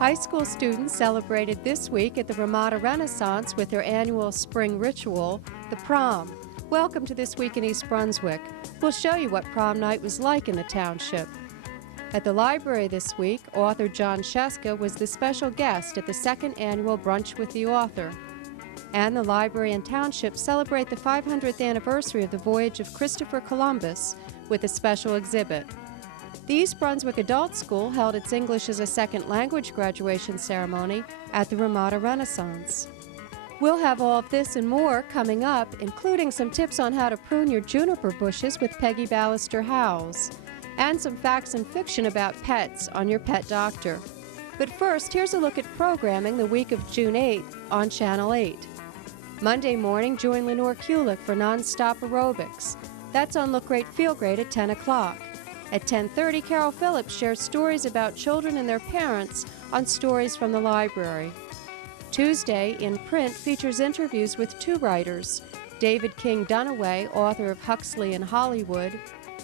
High school students celebrated this week at the Ramada Renaissance with their annual spring ritual, the prom. Welcome to This Week in East Brunswick. We'll show you what prom night was like in the township. At the library this week, author John Sciescha was the special guest at the second annual Brunch with the Author. And the library and township celebrate the 500th anniversary of the voyage of Christopher Columbus with a special exhibit. The East Brunswick Adult School held its English as a Second Language graduation ceremony at the Ramada Renaissance. We'll have all of this and more coming up, including some tips on how to prune your juniper bushes with Pegi Ballister-Howells, and some facts and fiction about pets on your pet doctor. But first, here's a look at programming the week of June 8th on Channel 8. Monday morning, join Lenore Kulick for Non-Stop Aerobics. That's on Look Great, Feel Great at 10 o'clock. At 10:30, Carol Phillips shares stories about children and their parents on Stories from the Library. Tuesday, In Print, features interviews with two writers, David King Dunaway, author of Huxley in Hollywood,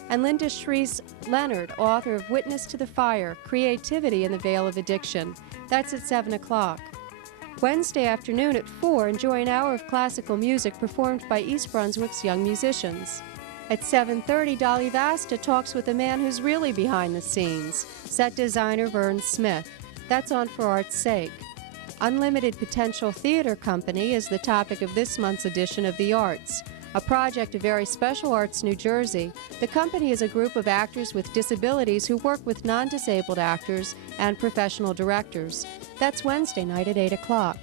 and Linda Shreese Leonard, author of Witness to the Fire, Creativity in the Veil of Addiction. That's at 7 o'clock. Wednesday afternoon at 4, enjoy an hour of classical music performed by East Brunswick's young musicians. At 7:30, Dolly Vasta talks with a man who's really behind the scenes, set designer Vern Smith. That's on For Art's Sake. Unlimited Potential Theater Company is the topic of this month's edition of The Arts, a project of Very Special Arts New Jersey. The company is a group of actors with disabilities who work with non-disabled actors and professional directors. That's Wednesday night at 8 o'clock.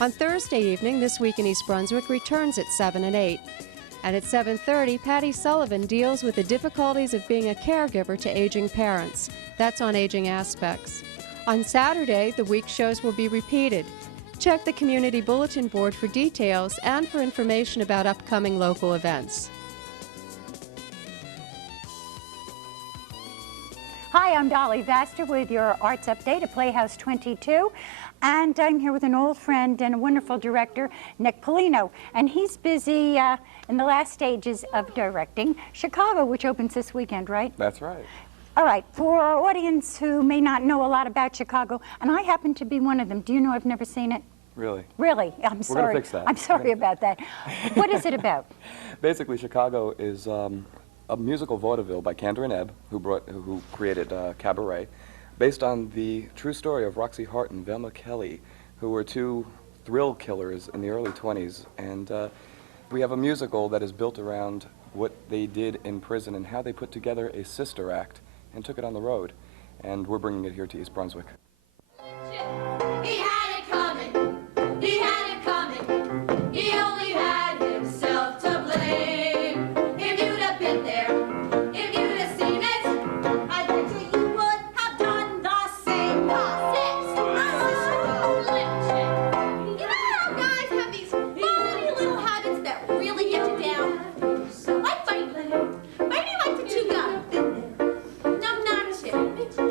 On Thursday evening, This Week in East Brunswick returns at 7 and 8. And at 7:30, Patty Sullivan deals with the difficulties of being a caregiver to aging parents. That's on Aging Aspects. On Saturday, the week shows will be repeated. Check the Community Bulletin Board for details and for information about upcoming local events. Hi, I'm Dolly Vasta with your Arts Update at Playhouse 22. And I'm here with an old friend and a wonderful director, Nick Polino. And he's busy in the last stages of directing Chicago, which opens this weekend, right? That's right. All right, for our audience who may not know a lot about Chicago, and I happen to be one of them. Do you know I've never seen it? Really? Really? I'm sorry. We're going to fix that. I'm sorry about that. What is it about? Basically, Chicago is a musical vaudeville by Kander and Ebb, who created Cabaret, based on the true story of Roxy Hart and Velma Kelly, who were two thrill killers in the early 20s. And we have a musical that is built around what they did in prison and how they put together a sister act and took it on the road. And we're bringing it here to East Brunswick. He had it coming. He had it coming. He only had himself to blame. If you'd have been there, if you'd have seen it, I bet you would have done the same. You know how guys have these funny little habits that really get you down? Like Bitey. Bitey liked to chew gum. No, not chew.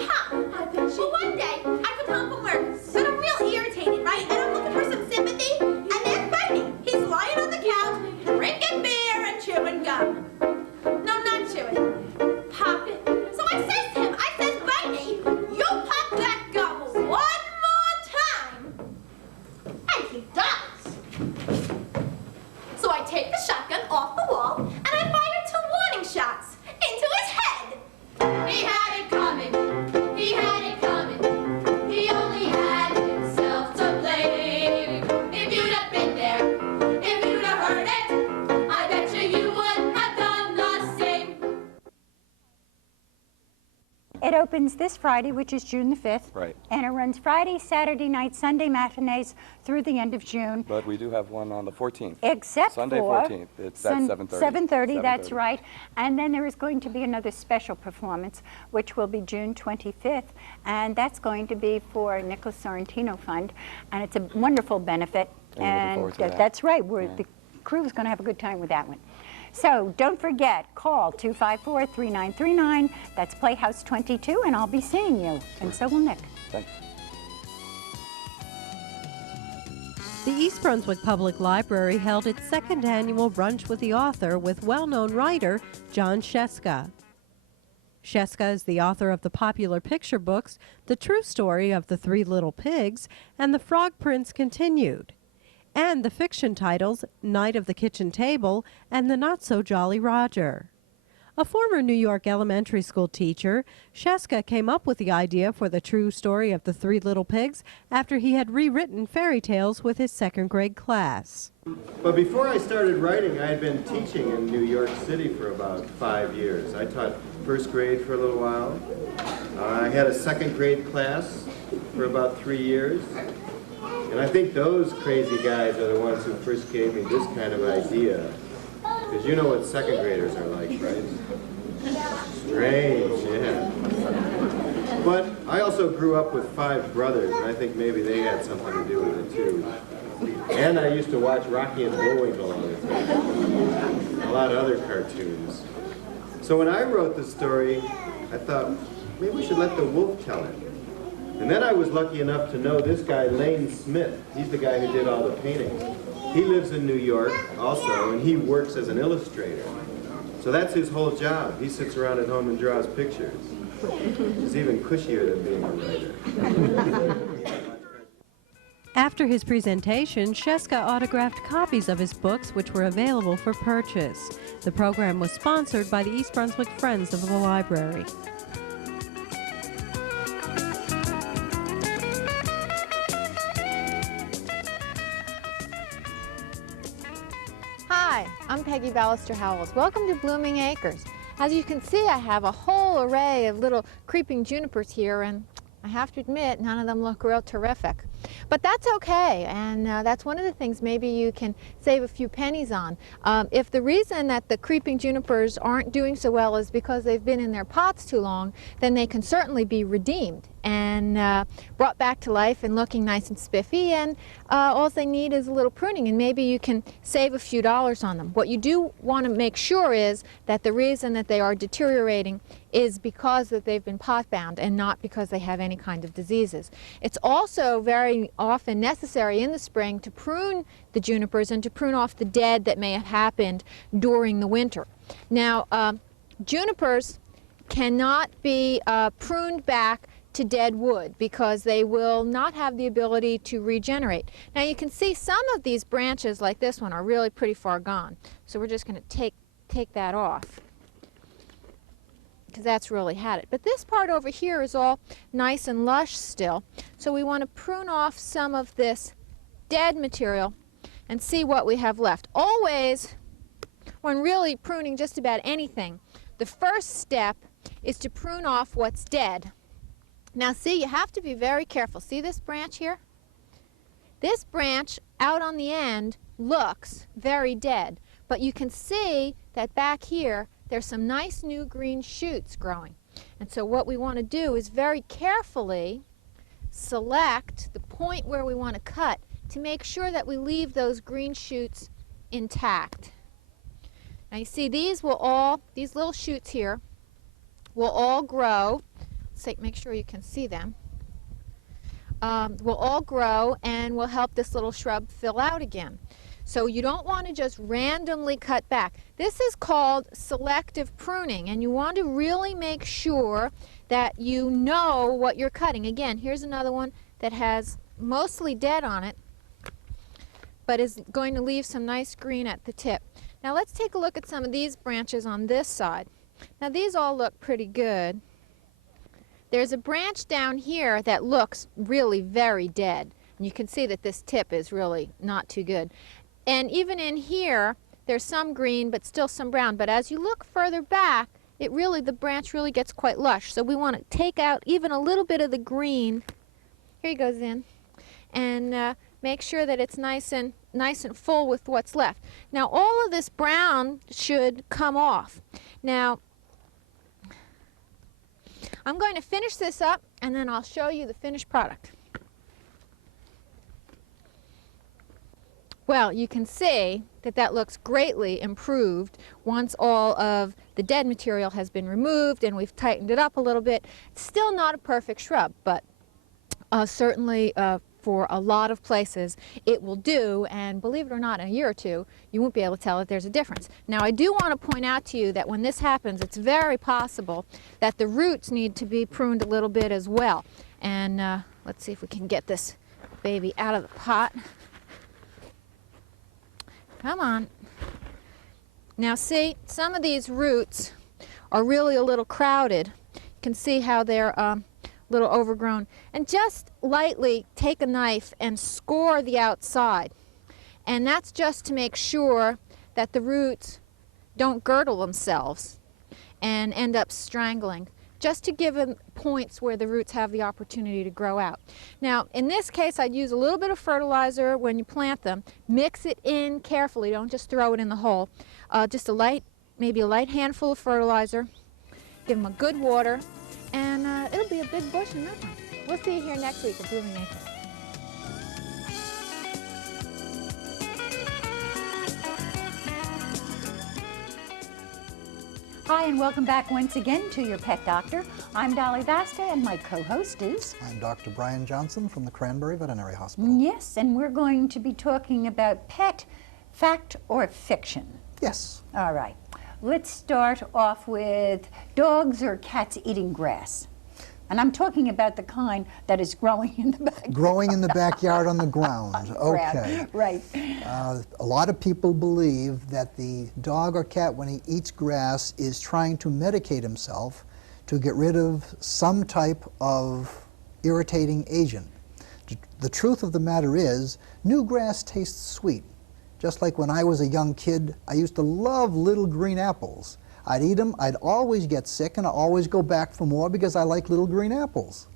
Ha! I bet you. Well, one day, I come home from work, but I'm real irritated, right? And I'm looking for some sympathy, and there's Bitey. He's lying on the couch, drinking beer and chewing gum. No, not chewing. Pop it. So I says to him, I says, Bitey, you pop that gum one more time. And he does. So I take the shotgun off the wall, and I fire 2 warning shots into his head. He had it coming. He had it coming. He only had himself to blame. If you'd have been there, if you'd have heard it, I bet you would have done the same. It opens this Friday, which is June the 5th. Right. And it runs Friday, Saturday night, Sunday matinees through the end of June. But we do have one on the 14th. Except Sunday for 14th. It's at 7:30. 7:30, that's right. And then there is going to be another special performance, which will be June 25th. And that's going to be for Nicholas Sorrentino Fund. And it's a wonderful benefit. And we're looking forward to that. That's right. Yeah. The crew is going to have a good time with that one. So don't forget, call 254-3939. That's Playhouse 22, and I'll be seeing you. And so will Nick. Thanks. The East Brunswick Public Library held its second annual Brunch with the Author with well-known writer John Sciescha. Sciescha is the author of the popular picture books The True Story of the Three Little Pigs and The Frog Prince Continued, and the fiction titles Night of the Kitchen Table and The Not So Jolly Roger. A former New York elementary school teacher, Sciescha came up with the idea for The True Story of the Three Little Pigs after he had rewritten fairy tales with his second grade class. But before I started writing, I had been teaching in New York City for about 5 years. I taught first grade for a little while. I had a second grade class for about 3 years. And I think those crazy guys are the ones who first gave me this kind of idea. Because you know what second graders are like, right? Strange, yeah. But I also grew up with 5 brothers, and I think maybe they had something to do with it too. And I used to watch Rocky and Bullwinkle all the time. A lot of other cartoons. So when I wrote the story, I thought, maybe we should let the wolf tell it. And then I was lucky enough to know this guy, Lane Smith. He's the guy who did all the paintings. He lives in New York also, and he works as an illustrator. So that's his whole job. He sits around at home and draws pictures. It's even cushier than being a writer. After his presentation, Sciescha autographed copies of his books which were available for purchase. The program was sponsored by the East Brunswick Friends of the Library. Hi, I'm Peggy Ballister-Howells. Welcome to Blooming Acres. As you can see, I have a whole array of little creeping junipers here, and I have to admit, none of them look real terrific. But that's okay, and that's one of the things maybe you can save a few pennies on. If the reason that the creeping junipers aren't doing so well is because they've been in their pots too long, then they can certainly be redeemed and brought back to life and looking nice and spiffy, and all they need is a little pruning, and maybe you can save a few dollars on them. What you do want to make sure is that the reason that they are deteriorating is because that they've been pot bound and not because they have any kind of diseases. It's also very often necessary in the spring to prune the junipers and to prune off the dead that may have happened during the winter. Now, junipers cannot be pruned back to dead wood because they will not have the ability to regenerate. Now you can see some of these branches like this one are really pretty far gone. So we're just going to take that off because that's really had it. But this part over here is all nice and lush still. So we want to prune off some of this dead material and see what we have left. Always, when really pruning just about anything, the first step is to prune off what's dead. Now see, you have to be very careful. See this branch here? This branch out on the end looks very dead, but you can see that back here there's some nice new green shoots growing. And so what we want to do is very carefully select the point where we want to cut to make sure that we leave those green shoots intact. Now you see these little shoots here will all grow. Make sure you can see them. Will all grow and will help this little shrub fill out again. So you don't want to just randomly cut back. This is called selective pruning, and you want to really make sure that you know what you're cutting. Again, here's another one that has mostly dead on it, but is going to leave some nice green at the tip. Now let's take a look at some of these branches on this side. Now these all look pretty good. There's a branch down here that looks really very dead. And you can see that this tip is really not too good. And even in here, there's some green, but still some brown. But as you look further back, the branch really gets quite lush. So we want to take out even a little bit of the green. Here he goes in. And make sure that it's nice and full with what's left. Now all of this brown should come off. Now, I'm going to finish this up and then I'll show you the finished product. Well, you can see that that looks greatly improved once all of the dead material has been removed and we've tightened it up a little bit. It's still not a perfect shrub, but certainly for a lot of places, it will do, and believe it or not, in a year or two, you won't be able to tell if there's a difference. Now, I do want to point out to you that when this happens, it's very possible that the roots need to be pruned a little bit as well. And let's see if we can get this baby out of the pot. Come on. Now see, some of these roots are really a little crowded. You can see how they're a little overgrown. And just lightly take a knife and score the outside. And that's just to make sure that the roots don't girdle themselves and end up strangling, just to give them points where the roots have the opportunity to grow out. Now, in this case, I'd use a little bit of fertilizer when you plant them. Mix it in carefully, don't just throw it in the hole. Just a light, maybe a light handful of fertilizer. Give them a good water, and it'll be a big bush in no time. We'll see you here next week at Blooming Nature. Hi, and welcome back once again to Your Pet Doctor. I'm Dolly Vasta, and my co-host is... I'm Dr. Brian Johnson from the Cranberry Veterinary Hospital. Yes, and we're going to be talking about pet fact or fiction. Yes. All right. Let's start off with dogs or cats eating grass. And I'm talking about the kind that is growing in the backyard. Growing in the backyard on the ground. Okay. Right. A lot of people believe that the dog or cat, when he eats grass, is trying to medicate himself to get rid of some type of irritating agent. The truth of the matter is, new grass tastes sweet. Just like when I was a young kid, I used to love little green apples. I'd eat them, I'd always get sick, and I'd always go back for more because I like little green apples.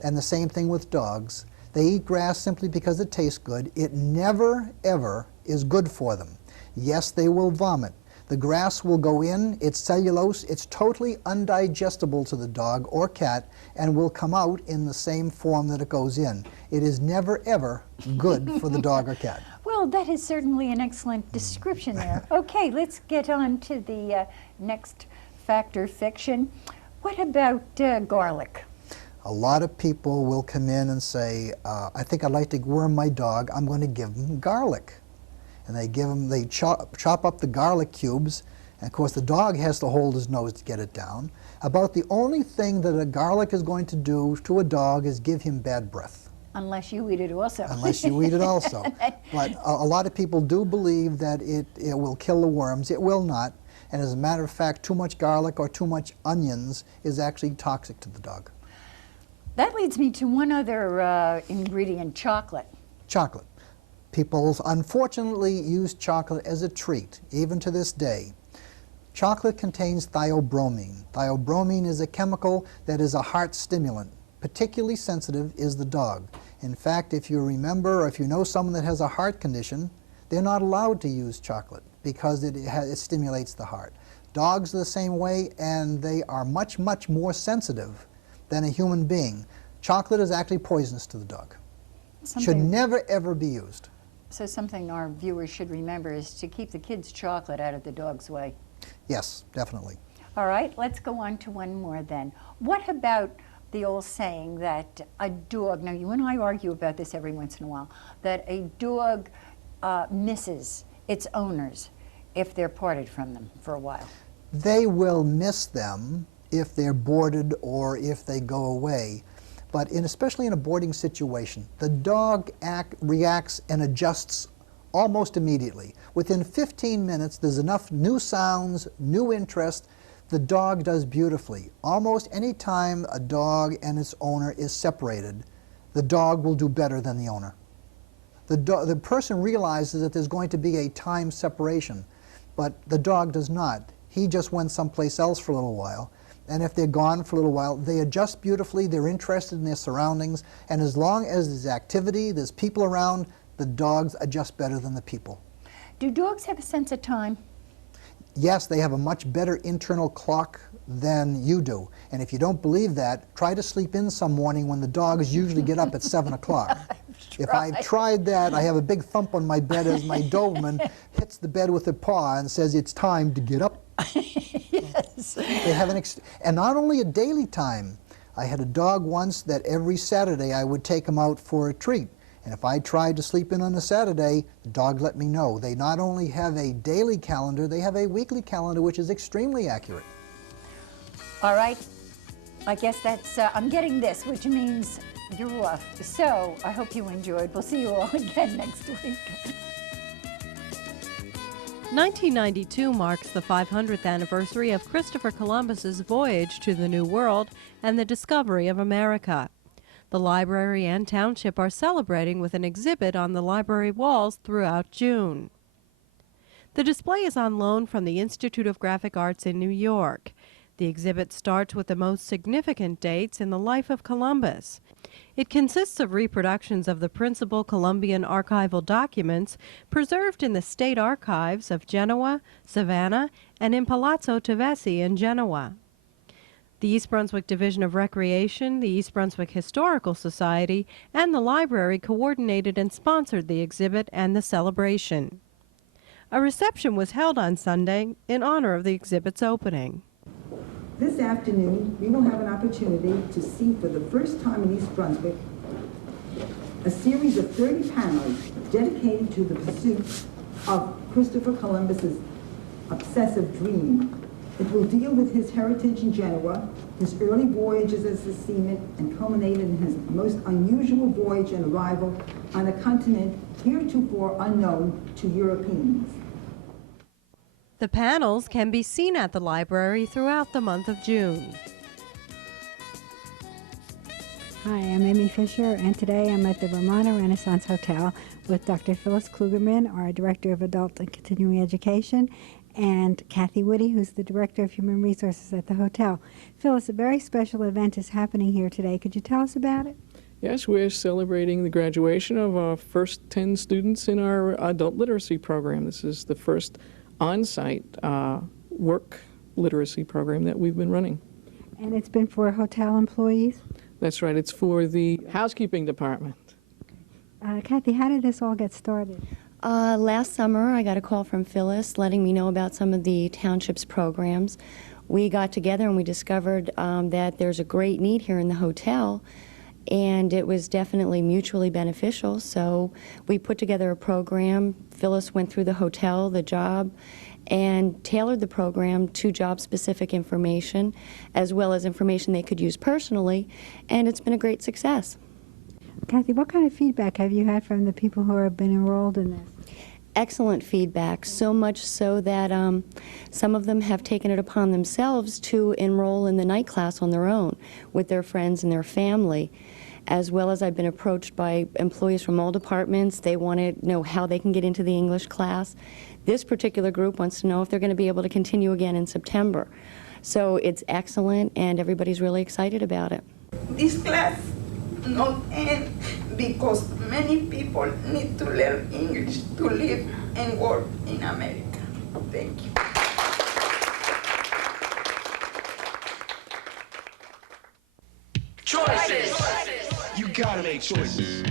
And the same thing with dogs. They eat grass simply because it tastes good. It never, ever is good for them. Yes, they will vomit. The grass will go in, it's cellulose, it's totally undigestible to the dog or cat, and will come out in the same form that it goes in. It is never, ever good for the dog or cat. Well, that is certainly an excellent description there. Okay, let's get on to the next fact or fiction. What about garlic? A lot of people will come in and say, I think I'd like to worm my dog, I'm going to give him garlic. And they chop up the garlic cubes, and of course the dog has to hold his nose to get it down. About the only thing that a garlic is going to do to a dog is give him bad breath. Unless you eat it also. Unless you eat it also. But a lot of people do believe that it will kill the worms. It will not. And as a matter of fact, too much garlic or too much onions is actually toxic to the dog. That leads me to one other ingredient, chocolate. Chocolate. People unfortunately use chocolate as a treat, even to this day. Chocolate contains thiobromine. Thiobromine is a chemical that is a heart stimulant. Particularly sensitive is the dog. In fact, if you remember, or if you know someone that has a heart condition, they're not allowed to use chocolate because it stimulates the heart. Dogs are the same way, and they are much, much more sensitive than a human being. Chocolate is actually poisonous to the dog. Should never, ever be used. So something our viewers should remember is to keep the kids' chocolate out of the dog's way. Yes, definitely. All right, let's go on to one more then. What about the old saying that a dog, now you and I argue about this every once in a while, that a dog misses its owners if they're parted from them for a while? They will miss them if they're boarded or if they go away. But especially in a boarding situation, the dog reacts and adjusts almost immediately. Within 15 minutes, there's enough new sounds, new interest. The dog does beautifully. Almost any time a dog and its owner is separated, the dog will do better than the owner. The person realizes that there's going to be a time separation, but the dog does not. He just went someplace else for a little while. And if they're gone for a little while, they adjust beautifully, they're interested in their surroundings, and as long as there's activity, there's people around, the dogs adjust better than the people. Do dogs have a sense of time? Yes, they have a much better internal clock than you do. And if you don't believe that, try to sleep in some morning when the dogs usually get up at 7 o'clock. If I've tried that, I have a big thump on my bed as my Doberman hits the bed with a paw and says, it's time to get up. Yes. They have and not only a daily time. I had a dog once that every Saturday I would take him out for a treat. And if I tried to sleep in on a Saturday, the dog let me know. They not only have a daily calendar, they have a weekly calendar, which is extremely accurate. All right. I guess that's, I'm getting this, which means you're off. So I hope you enjoyed. We'll see you all again next week. 1992 marks the 500th anniversary of Christopher Columbus's voyage to the New World and the discovery of America. The library and township are celebrating with an exhibit on the library walls throughout June. The display is on loan from the Institute of Graphic Arts in New York. The exhibit starts with the most significant dates in the life of Columbus. It consists of reproductions of the principal Columbian archival documents preserved in the State Archives of Genoa, Savannah, and in Palazzo Tavesi in Genoa. The East Brunswick Division of Recreation, the East Brunswick Historical Society, and the library coordinated and sponsored the exhibit and the celebration. A reception was held on Sunday in honor of the exhibit's opening. This afternoon, we will have an opportunity to see for the first time in East Brunswick a series of 30 panels dedicated to the pursuit of Christopher Columbus's obsessive dream. It will deal with his heritage in Genoa, his early voyages as a seaman, and culminated in his most unusual voyage and arrival on a continent heretofore unknown to Europeans. The panels can be seen at the library throughout the month of June. Hi, I'm Amy Fisher, and today I'm at the Ramada Renaissance Hotel with Dr. Phyllis Klugerman, our Director of Adult and Continuing Education, and Kathy Woody, who's the Director of Human Resources at the hotel. Phyllis, a very special event is happening here today. Could you tell us about it? Yes, we're celebrating the graduation of our first 10 students in our adult literacy program. This is the first on-site work literacy program that we've been running. And it's been for hotel employees? That's right. It's for the housekeeping department. Kathy, how did this all get started? Last summer, I got a call from Phyllis letting me know about some of the township's programs. We got together and we discovered that there's a great need here in the hotel, and it was definitely mutually beneficial. So we put together a program. Phyllis went through the hotel, the job, and tailored the program to job-specific information, as well as information they could use personally, and it's been a great success. Kathy, what kind of feedback have you had from the people who have been enrolled in this? Excellent feedback, so much so that some of them have taken it upon themselves to enroll in the night class on their own with their friends and their family, as well as I've been approached by employees from all departments. They want to know how they can get into the English class. This particular group wants to know if they're going to be able to continue again in September. So it's excellent, and everybody's really excited about it. This class not end because many people need to learn English to live and work in America. Thank you. Choices! You gotta make choices.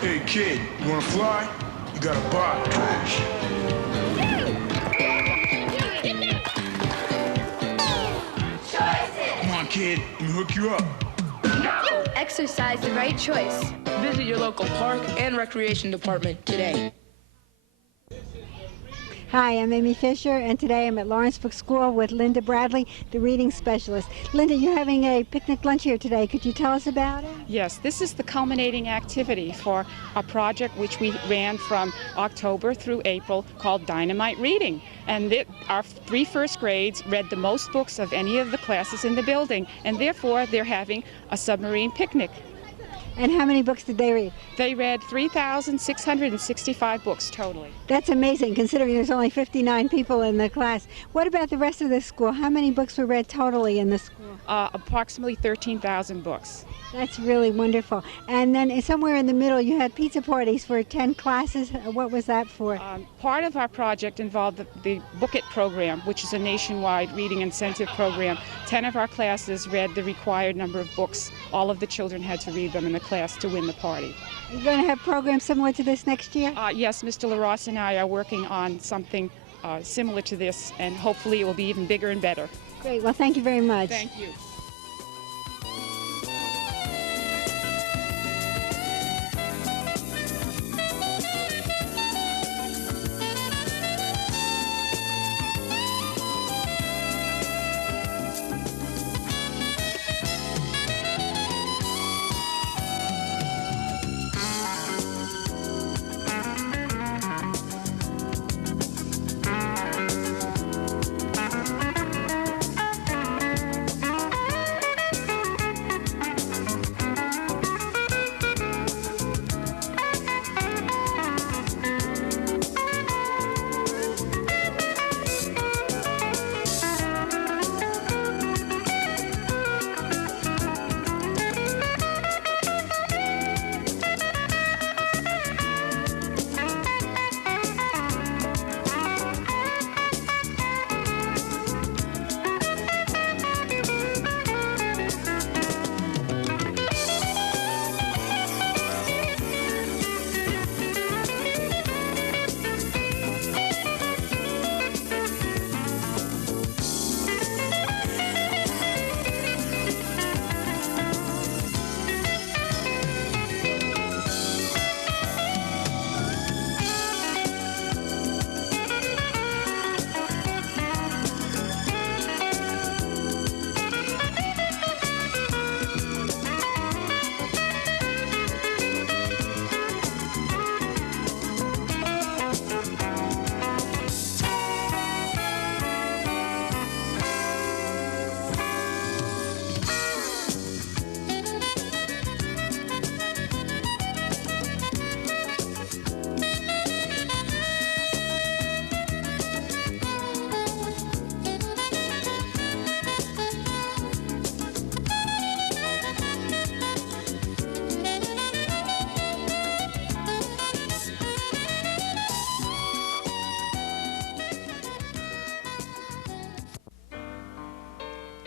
Hey kid, you wanna fly? You gotta buy. Come on kid, let me hook you up. Exercise the right choice. Visit your local park and recreation department today. Hi, I'm Amy Fisher, and today I'm at Lawrence Book School with Linda Bradley, the reading specialist. Linda, you're having a picnic lunch here today. Could you tell us about it? Yes, this is the culminating activity for a project which we ran from October through April called Dynamite Reading. And our 3 first grades read the most books of any of the classes in the building, and therefore they're having a submarine picnic. And how many books did they read? They read 3,665 books totally. That's amazing, considering there's only 59 people in the class. What about the rest of the school? How many books were read totally in the school? Approximately 13,000 books. That's really wonderful. And then somewhere in the middle, you had pizza parties for 10 classes. What was that for? Part of our project involved the Book It program, which is a nationwide reading incentive program. 10 of our classes read the required number of books. All of the children had to read them in the class to win the party. Are you going to have programs similar to this next year? Yes, Mr. LaRosse and I are working on something similar to this, and hopefully it will be even bigger and better. Great. Well, thank you very much. Thank you.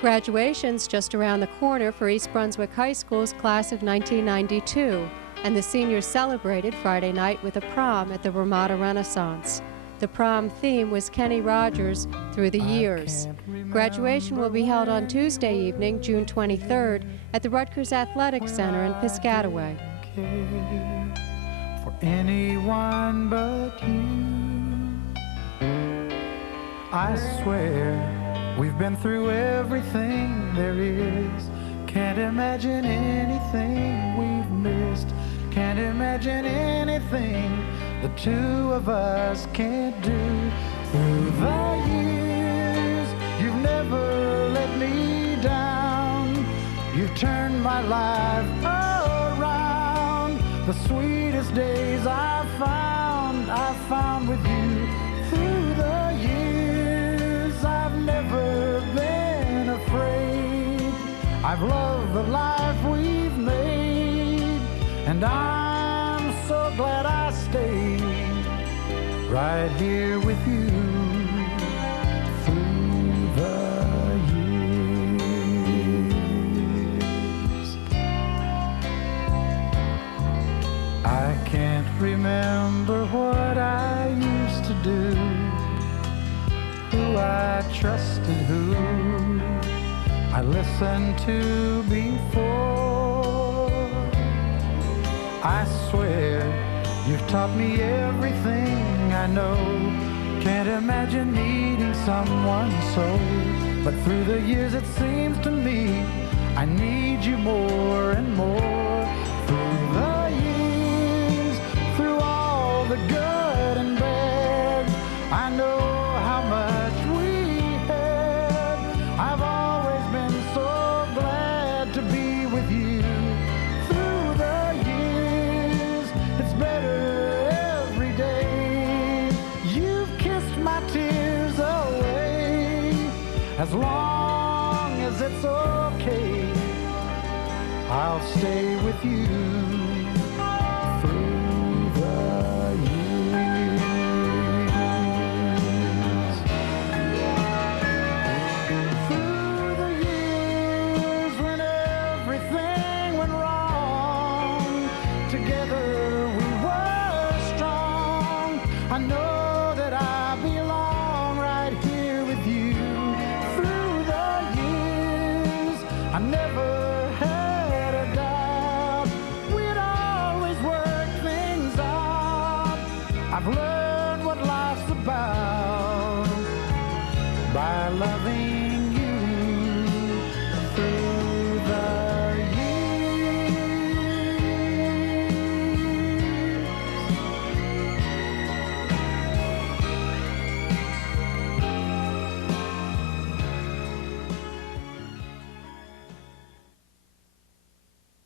Graduation's just around the corner for East Brunswick High School's class of 1992, and the seniors celebrated Friday night with a prom at the Ramada Renaissance. The prom theme was Kenny Rogers, Through the Years. Graduation will be held on Tuesday evening, June 23rd, at the Rutgers Athletic Center in Piscataway. For anyone but you, I swear we've been through everything there is. Can't imagine anything we've missed. Can't imagine anything the two of us can't do. Through the years, you've never let me down. You've turned my life around. The sweetest days I've found with you. Through the years, I've never been afraid. I've loved the life we've made, and I'm so glad I stayed right here with you through the years. I can't remember what I used to do, who I trusted, who I listened to before. I swear you've taught me everything I know. Can't imagine needing someone so, but through the years it seems to me I need you more and more. Through the years, through all the good and bad, I know how much we had. I've always been so glad to be with you. Through the years, it's better every day. You've kissed my tears away. As long as it's okay, I'll stay with you. Through the years. Through the years when everything went wrong, together we were strong. I know that I belong never